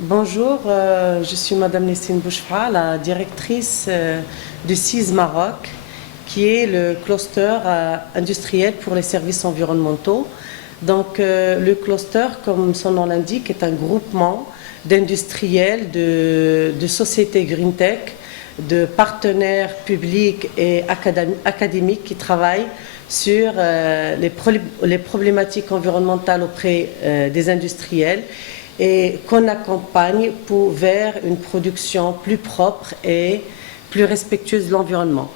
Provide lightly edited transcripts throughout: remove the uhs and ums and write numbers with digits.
Bonjour, je suis Madame Nessine Bouchra, la directrice de CIS Maroc, qui est le cluster industriel pour les services environnementaux. Donc, le cluster, comme son nom l'indique, est un groupement d'industriels, de sociétés Green Tech, de partenaires publics et académiques qui travaillent sur les problématiques environnementales auprès des industriels et qu'on accompagne vers une production plus propre et plus respectueuse de l'environnement.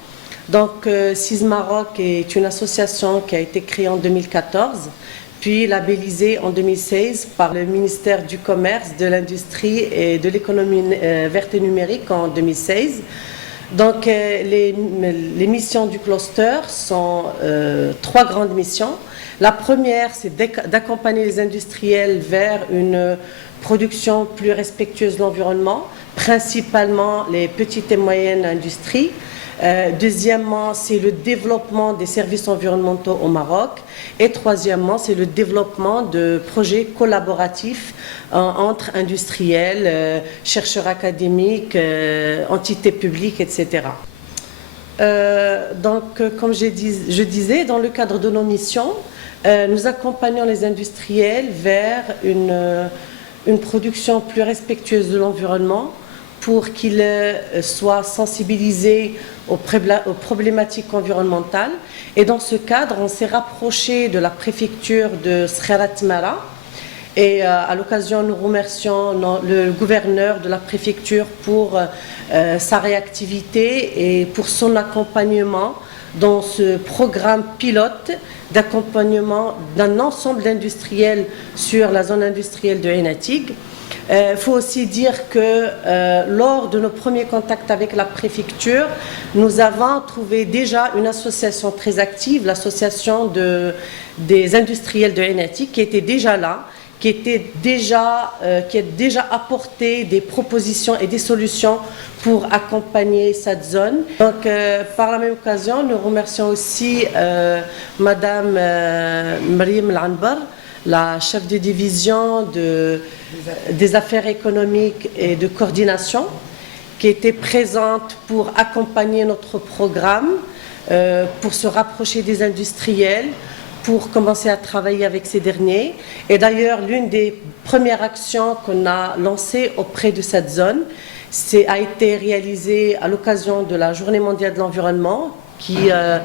Donc, CIS Maroc est une association qui a été créée en 2014, puis labellisée en 2016 par le ministère du Commerce, de l'Industrie et de l'Économie verte et numérique en 2016. Donc, les missions du cluster sont trois grandes missions. La première, c'est d'accompagner les industriels vers une production plus respectueuse de l'environnement, principalement les petites et moyennes industries. Deuxièmement, c'est le développement des services environnementaux au Maroc. Et troisièmement, c'est le développement de projets collaboratifs entre industriels, chercheurs académiques, entités publiques, etc. Donc, comme je disais, dans le cadre de nos missions, nous accompagnons les industriels vers une production plus respectueuse de l'environnement pour qu'ils soient sensibilisés aux problématiques environnementales. Et dans ce cadre, on s'est rapproché de la préfecture de Skhairat Mara. Et à l'occasion, nous remercions le gouverneur de la préfecture pour sa réactivité et pour son accompagnement dans ce programme pilote d'accompagnement d'un ensemble d'industriels sur la zone industrielle de Ain Atig. Il faut aussi dire que lors de nos premiers contacts avec la préfecture, nous avons trouvé déjà une association très active, l'association des industriels de Ain Atig, qui était déjà là, qui a déjà apporté des propositions et des solutions pour accompagner cette zone. Donc, par la même occasion, nous remercions aussi Madame Mariam Al-Anbar, la chef de division des affaires économiques et de coordination, qui était présente pour accompagner notre programme, pour se rapprocher des industriels, pour commencer à travailler avec ces derniers. Et d'ailleurs, l'une des premières actions qu'on a lancées auprès de cette zone a été réalisée à l'occasion de la Journée mondiale de l'environnement qui a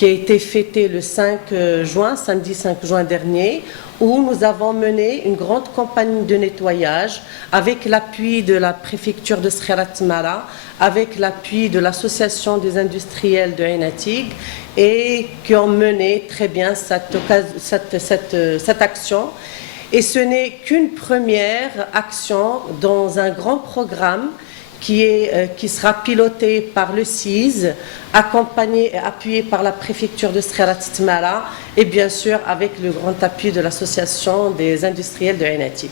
été fêtée le 5 juin, samedi 5 juin dernier, où nous avons mené une grande campagne de nettoyage avec l'appui de la préfecture de Skhairat Mara, avec l'appui de l'association des industriels de Ain Atig, et qui ont mené très bien cette action. Et ce n'est qu'une première action dans un grand programme qui sera piloté par le CIS, accompagné et appuyé par la préfecture de Skhairat Mara et bien sûr avec le grand appui de l'association des industriels de Ain Atig.